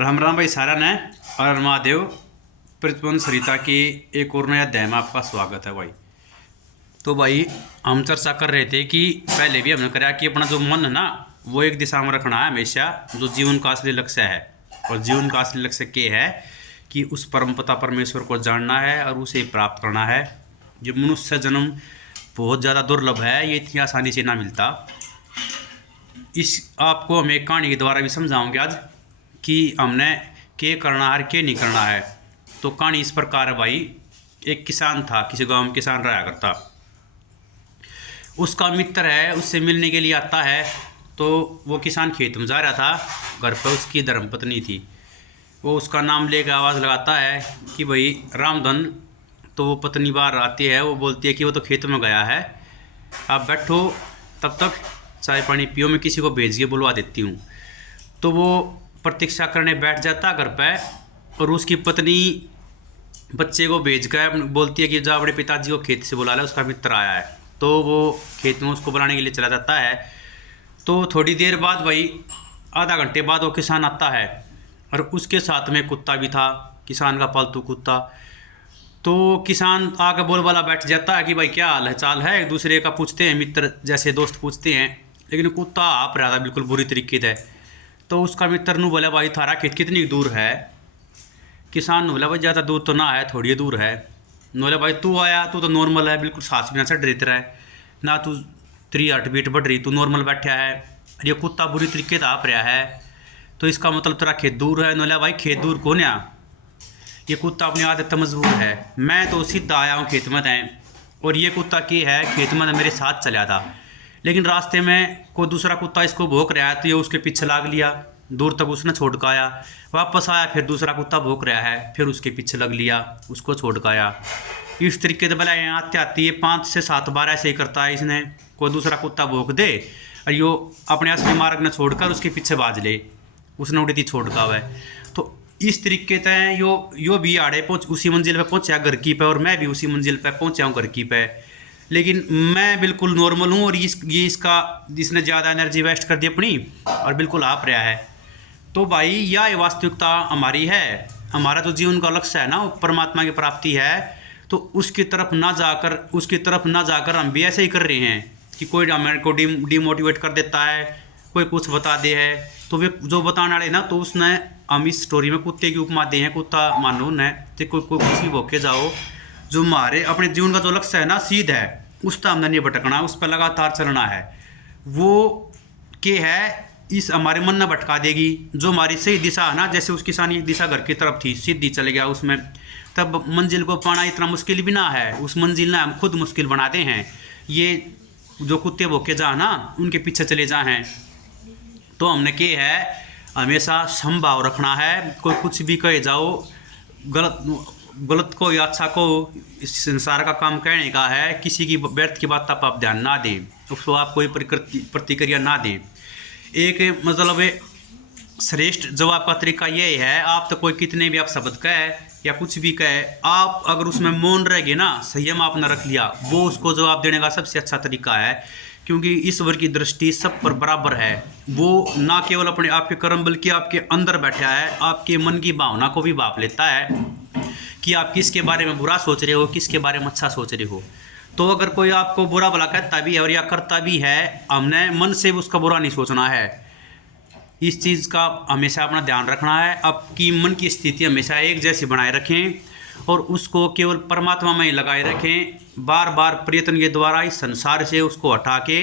राम राम भाई सारा ने और महादेव प्रतिबंध सरिता के एक और नया अध्याय में आपका स्वागत है भाई। तो भाई हम चर्चा कर रहे थे कि पहले भी हमने करा कि अपना जो मन है ना वो एक दिशा में रखना है हमेशा, जो जीवन का असली लक्ष्य है। और जीवन का असली लक्ष्य क्या है कि उस परम पिता परमेश्वर को जानना है और उसे प्राप्त करना है। ये मनुष्य जन्म बहुत ज़्यादा दुर्लभ है, ये इतनी आसानी से ना मिलता। इस आपको हम एक कहानी के द्वारा भी समझाऊंगे आज कि हमने क्या करना है और क्या नहीं करना है। तो कहानी इस प्रकार है भाई। एक किसान था, किसी गांव में किसान रहा करता। उसका मित्र है, उससे मिलने के लिए आता है। तो वो किसान खेत में जा रहा था, घर पर उसकी धर्मपत्नी थी। वो उसका नाम लेकर आवाज़ लगाता है कि भाई रामधन। तो वो पत्नी बाहर आती है, वो बोलती है कि वो तो खेत में गया है, आप बैठो, तब तक चाय पानी पियो, मैं किसी को भेज के बुलवा देती हूँ। तो वो प्रतीक्षा करने बैठ जाता घर पे, और उसकी पत्नी बच्चे को भेज कर बोलती है कि जा अपने पिताजी को खेत से बुला ले, उसका मित्र आया है। तो वो खेत में उसको बुलाने के लिए चला जाता है। तो थोड़ी देर बाद भाई, आधा घंटे बाद वो किसान आता है, और उसके साथ में कुत्ता भी था, किसान का पालतू कुत्ता। तो किसान आके बोल वाला बैठ जाता है कि भाई क्या हाल है चाल है, एक दूसरे का पूछते हैं, मित्र जैसे दोस्त पूछते हैं। लेकिन कुत्ता आप रहा था बिल्कुल बुरी तरीके से। तो उसका मित्र ने बोला भाई थारा खेत कितनी दूर है। किसान ने बोला भाई ज़्यादा दूर तो ना है, थोड़ी दूर है। बोला भाई तू आया, तू तो नॉर्मल है, बिल्कुल सांस भी ना चढ़ रही तरह ना, तू 3 8 फीट बढ़ रही, तू नॉर्मल बैठा है। ये कुत्ता बुरी तरीके से आप रहा है, तो इसका मतलब तेरा खेत दूर है। बोला भाई खेत दूर कौन है, ये कुत्ता अपनी आदत मजबूर है, मैं तो सीधा आया हूँ खेत में तय। और ये कुत्ता की है खेत में मेरे साथ चला था, लेकिन रास्ते में कोई दूसरा कुत्ता इसको भौंक रहा है, तो ये उसके पीछे लाग लिया। दूर तक उसने छोड़ के आया, वापस आया, फिर दूसरा कुत्ता भौंक रहा है, फिर उसके पीछे लग लिया, उसको छोड़ के आया। इस तरीके से भला यहाँ आते आती है 5 से 7 बार ऐसे ही करता है। इसने कोई दूसरा कुत्ता भौंक दे और यो अपने असली मार्ग ने छोड़कर उसके पीछे बाज ले, उसने उड़ी थी छोड़ का हुआ है। तो इस तरीके से यो भी आड़े पहुँच उसी मंजिल पे पहुँचा घर की पे, और मैं भी उसी मंजिल पे पहुँचा हूँ घर की पे। लेकिन मैं बिल्कुल नॉर्मल हूँ, और इसने ज़्यादा एनर्जी वेस्ट कर दी अपनी, और बिल्कुल आप रहा है। तो भाई यह वास्तविकता हमारी है। हमारा जो जीवन का लक्ष्य है ना, वो परमात्मा की प्राप्ति है। तो उसकी तरफ ना जाकर हम भी ऐसे ही कर रहे हैं कि कोई हमारे को डिमोटिवेट कर देता है, कोई कुछ बता दे है, तो वे जो बताने वाले ना, तो उसने हम इस स्टोरी में कुत्ते की उपमा दे हैं। कुत्ता मानो न तो कोई कुछ भी भोके जाओ, जो हमारे अपने जीवन का जो लक्ष्य है ना सीध है, उस पर हमने नहीं भटकना, उस पर लगातार चलना है। वो क्या है, इस हमारे मन न भटका देगी। जो हमारी सही दिशा है ना, जैसे उस किसान की दिशा घर की तरफ थी, सीधी चले गया उसमें, तब मंजिल को पाना इतना मुश्किल भी ना है। उस मंजिल ना हम खुद मुश्किल बनाते हैं। ये जो कुत्ते भोके जा ना, उनके पीछे चले जा हैं। तो हमने क्या है, हमेशा समभाव रखना है। कोई कुछ भी कहे जाओ, गलत को या अच्छा को, इस संसार का काम कहने का है। किसी की व्यर्थ की बात आप ध्यान ना दें, उसको आप कोई प्रतिक्रिया ना दें। एक मतलब श्रेष्ठ जवाब का तरीका ये है, आप तो कोई कितने भी आप शब्द कहे या कुछ भी कहे, आप अगर उसमें मौन रह गए ना, संयम आपने रख लिया, वो उसको जवाब देने का सबसे अच्छा तरीका है। क्योंकि ईश्वर की दृष्टि सब पर बराबर है। वो ना केवल अपने आपके कर्म, बल्कि आपके अंदर बैठा है, आपके मन की भावना को भी भाप लेता है कि आप किसके बारे में बुरा सोच रहे हो, किसके बारे में अच्छा सोच रहे हो। तो अगर कोई आपको बुरा भला कहता भी है और या करता भी है, हमने मन से उसका बुरा नहीं सोचना है। इस चीज़ का हमेशा अपना ध्यान रखना है। आपकी मन की स्थिति हमेशा एक जैसी बनाए रखें, और उसको केवल परमात्मा में ही लगाए रखें। बार बार प्रयत्न के द्वारा इस संसार से उसको हटा के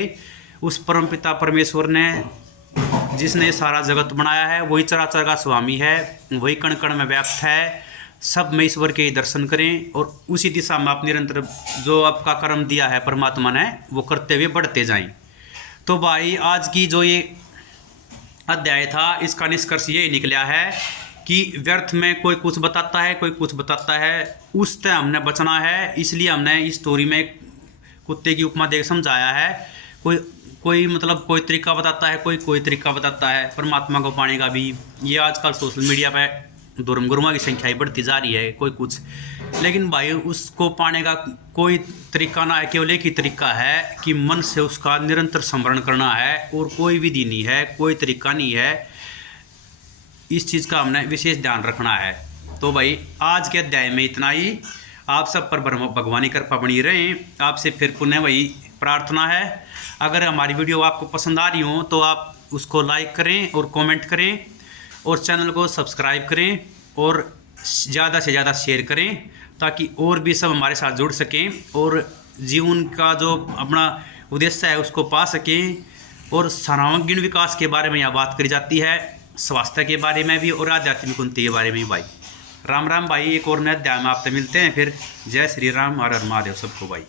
उस परमपिता परमेश्वर ने, जिसने सारा जगत बनाया है, वही चराचर का स्वामी है, वही कण कण में व्याप्त है। सब में ईश्वर के दर्शन करें, और उसी दिशा में आप निरंतर जो आपका कर्म दिया है परमात्मा ने, वो करते हुए बढ़ते जाएं। तो भाई आज की जो ये अध्याय था, इसका निष्कर्ष ये निकला है कि व्यर्थ में कोई कुछ बताता है, कोई कुछ बताता है, उससे हमने बचना है। इसलिए हमने इस स्टोरी में एक कुत्ते की उपमा देकर समझाया है। कोई मतलब कोई तरीका बताता है, कोई तरीका बताता है परमात्मा को पाने का भी। ये आजकल सोशल मीडिया पे धर्म गुरुओं की संख्या ही बढ़ती जा रही है, कोई कुछ। लेकिन भाई उसको पाने का कोई तरीका ना है, केवल एक ही तरीका है कि मन से उसका निरंतर स्मरण करना है, और कोई विधि नहीं है, कोई तरीका नहीं है। इस चीज़ का हमने विशेष ध्यान रखना है। तो भाई आज के अध्याय में इतना ही। आप सब पर भगवानी कृपा बनी रहे। आपसे फिर पुनः वही प्रार्थना है, अगर हमारी वीडियो आपको पसंद आ रही हो तो आप उसको लाइक करें और कमेंट करें और चैनल को सब्सक्राइब करें और ज़्यादा से ज़्यादा शेयर करें, ताकि और भी सब हमारे साथ जुड़ सकें और जीवन का जो अपना उद्देश्य है उसको पा सकें। और सर्वांगीण विकास के बारे में यहाँ बात करी जाती है, स्वास्थ्य के बारे में भी और आध्यात्मिक उन्नति के बारे में भी। भाई राम राम भाई, एक और नए अध्याय में आपसे मिलते हैं फिर। जय श्री राम, हर हर महादेव सबको भाई।